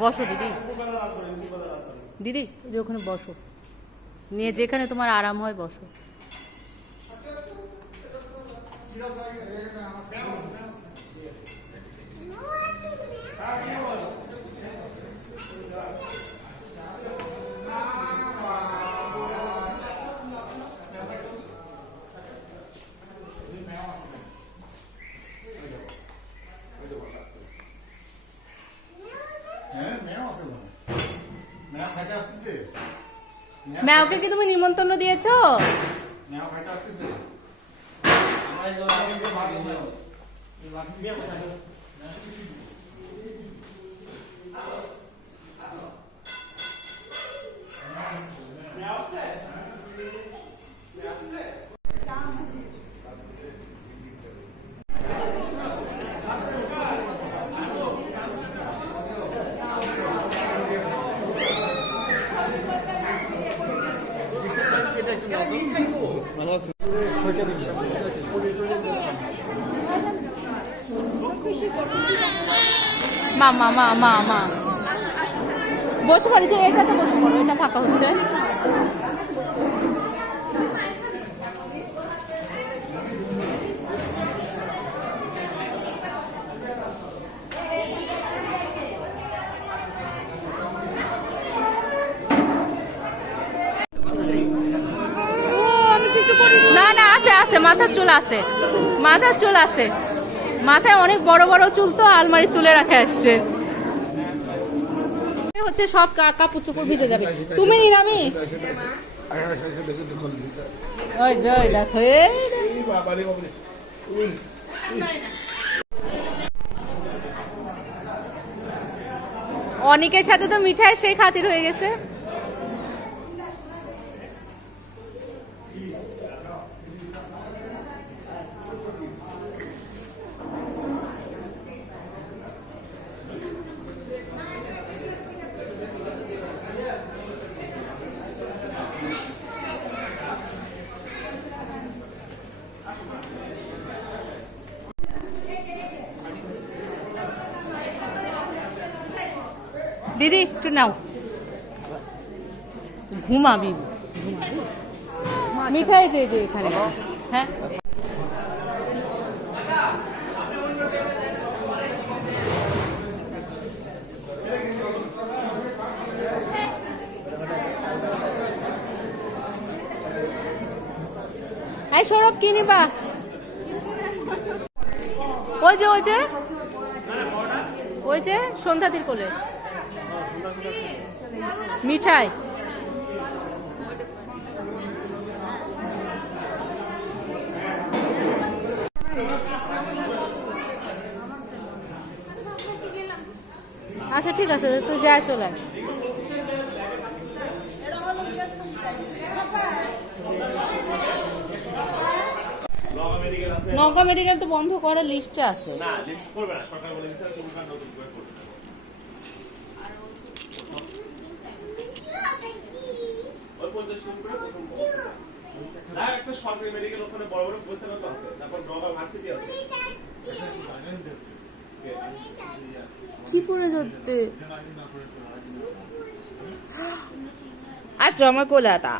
বসো দিদি, দিদি যে ওখানে বসো, নিয়ে যেখানে তোমার আরাম হয় বসো। ম্যাওকে কি তুমি নিমন্ত্রণ দিয়েছো? মা মা মা মা মা বসে পড়েছে, এটাতে বসে পড়ো, এটা ফাঁকা হচ্ছে। না না আছে আছে, মাথার চুল আছে, মাথার চুল আছে, মাথায় অনেক বড় বড় চুল তো আলমারি তুলে রাখে আসছে। হচ্ছে সব কাপড় চোপড় ভিজে যাবে। তুমি নিরামিষ? ওই জয় দেখো, অনেকের সাথে তো মিঠাই সেই খাতির হয়ে গেছে। দিদি একটু নাও, ঘুমাবি মিঠাই যে যে এখানে। হ্যাঁ এই সৌরভ কি নিবা? ওই যে ওই যে ওই যে সন্ধ্যাদির কোলে মিঠাই। আচ্ছা ঠিক আছে, তুই যা চলে আয়। নওগাঁ মেডিকেল তো বন্ধ করার লিস্টে আছে। না লিস্ট করবে না, সরকার বলে দিয়েছে তুমি নতুন করে করবে। ওই পর্যন্ত শুরু করে প্রথম না একটা সরকারি মেডিকেল ওখানে বড় বড় পরিষেবা তো আছে, তারপর নওগাঁ ভার্সিটি আছে। কি পড়ে ধরতে? আচ্ছা আমার কোলাটা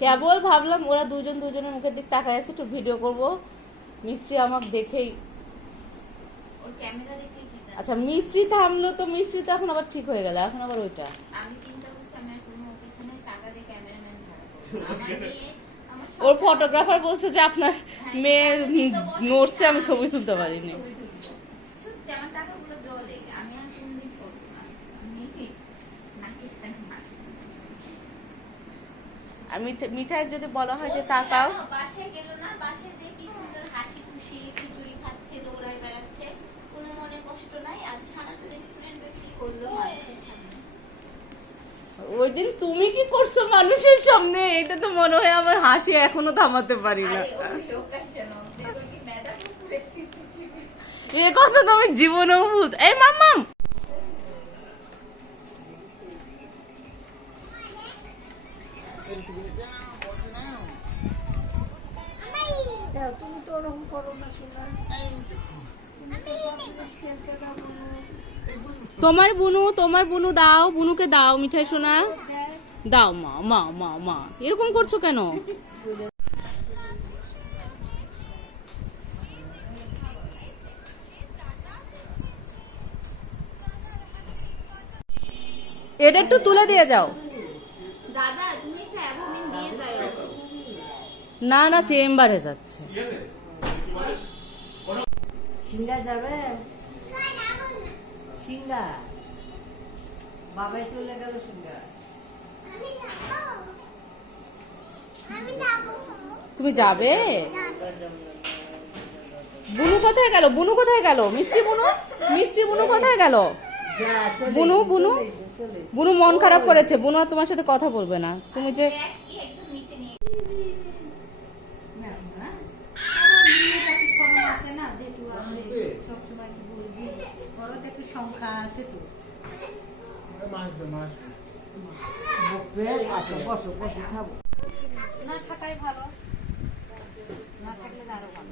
কেবল ভাবলাম ওরা দুজন দুজনের মুখের দিক তাকায় আছে, একটু ভিডিও করব। মিস্ত্রি আমাকে দেখেই, আচ্ছা মিস্ত্রি থামলো তো, মিস্ত্রি তো এখন আবার ঠিক হয়ে গেল, এখন আবার ওইটা ওর ফটোগ্রাফার বলছে যে আপনার মেয়ে নড়ছে, আমি ছবি তুলতে পারিনি। আর মিঠাই যদি বলা হয় যে তাকাও, ওই দিন তুমি কি করছো মানুষের সামনে, এটা তো মনে হয় আমার হাসি এখনো থামাতে পারি না। এ কথা তো আমি জীবনেও ভূত। এই মাম্মাম তুমি তো ওরকম করো না শোনা। তোমার বুনু দাও, বুনুকে দাও মিঠাই সোনা দাও। মা মা মা মা এরকম করছো কেন? এটা একটু তুলে দিয়ে যাও। দাদা তুমি তো অ্যাভোমিন দিয়ে যাও। না না, চেম্বারে যাচ্ছে। সিঙ্গা যাবে, সিঙ্গা বাবাই চলে গেল সিঙ্গা। তুমি যাবে? বুনু কোথায় গেল? বুনু কোথায় গেল? মিষ্টি বুনু কোথায় গেল? বুনু বুনু বুনু মন খারাপ করেছে। বুনু আর তোমার সাথে কথা বলবে না। তুমি যে সংখ্যা আছে তো। আচ্ছা বসো বসো খাবো। না থাকাই ভালো, না থাকলে আরো ভালো।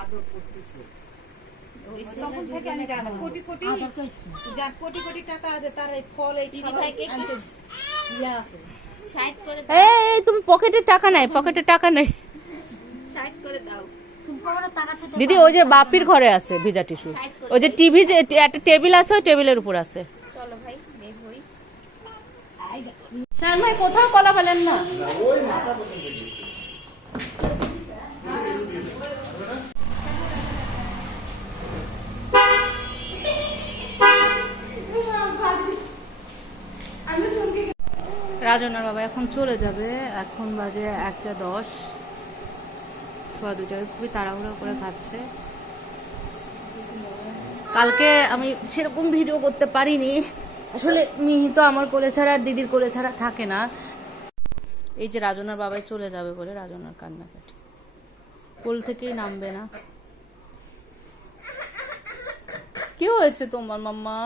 আদর করতেছে। তখন থেকে আমি জানি কোটি কোটি যার কোটি কোটি টাকা আছে তার এই ফল এই দিদি ভাইকে ইয়া আছে 60 করে দাও। এই তুমি পকেটে টাকা নাই, পকেটে টাকা নেই। 60 করে দাও। দিদি ওই যে বাপির ঘরে আছে ভিজা টিস্যু। ওই যে টিভি যে একটা টেবিল আছে, ওই টেবিলের উপর আছে। চলো ভাই বের হই। শান ভাই কোথাও কলা বলেন না। রাজনার বাবা এখন চলে যাবে। এখন বাজে 1:10। সোয়া 2টায় খুবই তাড়াহুড়ো করে খাচ্ছে। কালকে আমি সেরকম ভিডিও করতে পারিনি আসলে। মিহি তো আমার কোলে ছাড়া আর দিদির কোলে ছাড়া থাকে না। এই যে রাজনার বাবাই চলে যাবে বলে রাজনার কান্নাকাটি, কোল থেকেই নামবে না। কি হয়েছে তোমার মাম্মা?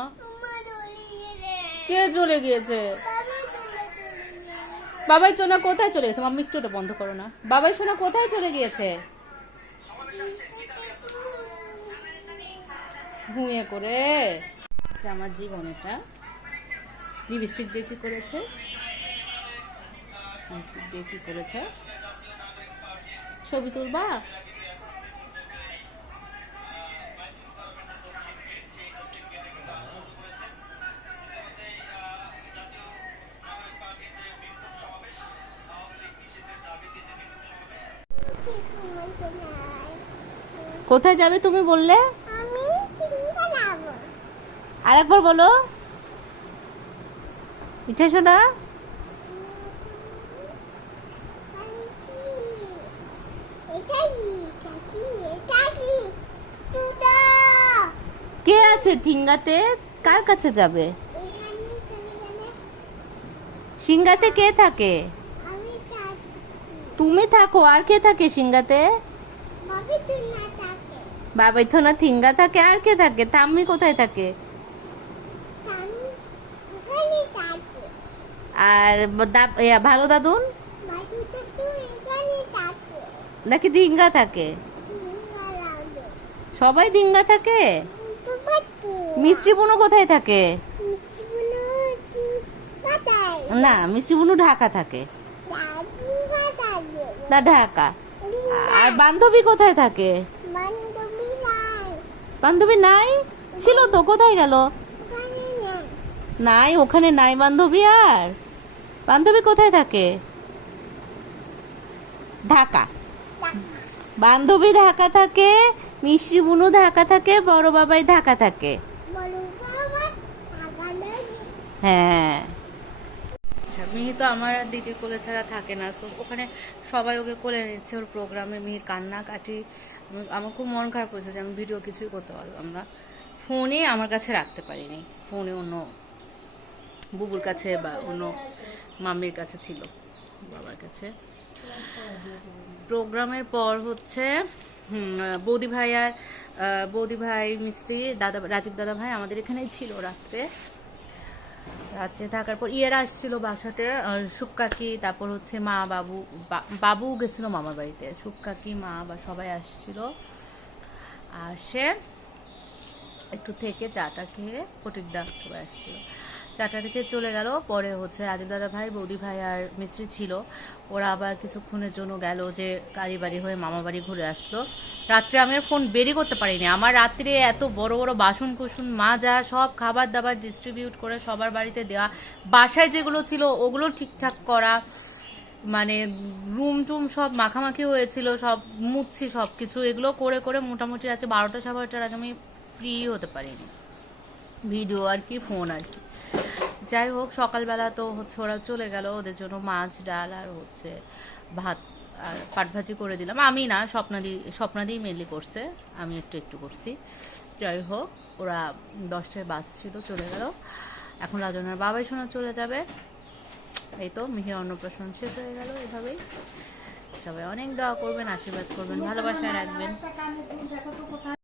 কে চলে গিয়েছে? বাবাই সোনা কোথায় চলে গেছে? মাম্মি একটু ওটা বন্ধ করো না। বাবাই সোনা কোথায় চলে গিয়েছে? ঘুমিয়ে করে। আমার জীবন এটা। লিপস্টিক দিয়ে কি করেছে? লিপস্টিক দিয়ে কি করেছে? ছবি তুলবা? কোথায় যাবে তুমি বললে? আরেকবার বলো মিঠা সোনা। কে আছে থিঙ্গাতে? কার কাছে যাবে? সিঙ্গাতে কে থাকে? তুমি থাকো। আর কে থাকে সিঙ্গাতে? বাবাই তো না, থিঙ্গা থাকে। আর কে থাকে? তাম্মি কোথায় থাকে? আর ভালো দাদুন নাকি ডিঙ্গা থাকে? সবাই ডিঙ্গা থাকে। মিষ্টি বুনু কোথায় থাকে? না, মিষ্টি বুনু ঢাকা থাকে। না ঢাকা। আর বান্ধবী কোথায় থাকে? বান্ধবী নাই? ছিল তো, কোথায় গেল? নাই, ওখানে নাই বান্ধবী। আর বান্ধবী কোথায় থাকে? ঢাকা। বান্ধবী ঢাকা থাকে, মিষ্টি বুনু ঢাকা থাকে, বড় বাবাই ঢাকা থাকে। হ্যাঁ। মিহি তো আমার আর দিদির কোলে ছাড়া থাকে না। ওখানে সবাই ওকে কোলে নিচ্ছে ওর প্রোগ্রামে। মিহির কান্নাকাটি, আমার খুব মন খারাপ হয়েছে যে আমি ভিডিও কিছুই করতে পারলাম না। ফোনে আমার কাছে রাখতে পারিনি। ফোনে অন্য বুবুর কাছে বা অন্য মাম্মির কাছে ছিল, বাবার কাছে। প্রোগ্রামের পর হচ্ছে বৌদি ভাই মিস্ত্রি দাদা রাজীব দাদা ভাই আমাদের এখানেই ছিল রাত্রে। রাত্রে থাকার পর ইয়েরা আসছিল বাসাতে, সুক্কাকি, তারপর হচ্ছে মা, বাবু গেছিল মামার বাড়িতে, সুক্কাকি, মা বা সবাই আসছিল। আসে একটু থেকে চাটা খেয়ে ফটিকদা সবাই আসছিল, চাটা থেকে চলে গেল। পরে হচ্ছে রাজীব দাদা ভাই, বৌদি ভাই আর মিস্ত্রি ছিল, ওরা আবার কিছুক্ষণের জন্য গেল যে গাড়ি বাড়ি হয়ে মামা বাড়ি ঘুরে আসলো। রাত্রে আমি আর ফোন বেরই করতে পারিনি। আমার রাত্রে এত বড় বড় বাসন কুসুন মাজা, সব খাবার দাবার ডিস্ট্রিবিউট করে সবার বাড়িতে দেওয়া, বাসায় যেগুলো ছিল ওগুলো ঠিকঠাক করা, মানে রুম টুম সব মাখামাখি হয়েছিল, সব মুছছি, সব কিছু এগুলো করে করে মোটামুটি আছে 12টা 12:30 আগে আমি ফ্রি হতে পারিনি, ভিডিও আর কি, ফোন আর কি। যাই হোক, সকালবেলা তো হচ্ছে ওরা চলে গেল, ওদের জন্য মাছ, ডাল আর হচ্ছে ভাত আর পাট ভাজি করে দিলাম। আমি না, স্বপ্নাদি মেনলি করছে, আমি একটু একটু করছি। যাই হোক, ওরা 10টায় বাস ছিল, চলে গেল। এখন রাজনার বাবাই শোনা চলে যাবে। এই তো মিহির অন্নপ্রাশন শেষ হয়ে গেল। এভাবেই সবাই অনেক দোয়া করবেন, আশীর্বাদ করবেন, ভালোবাসায় রাখবেন।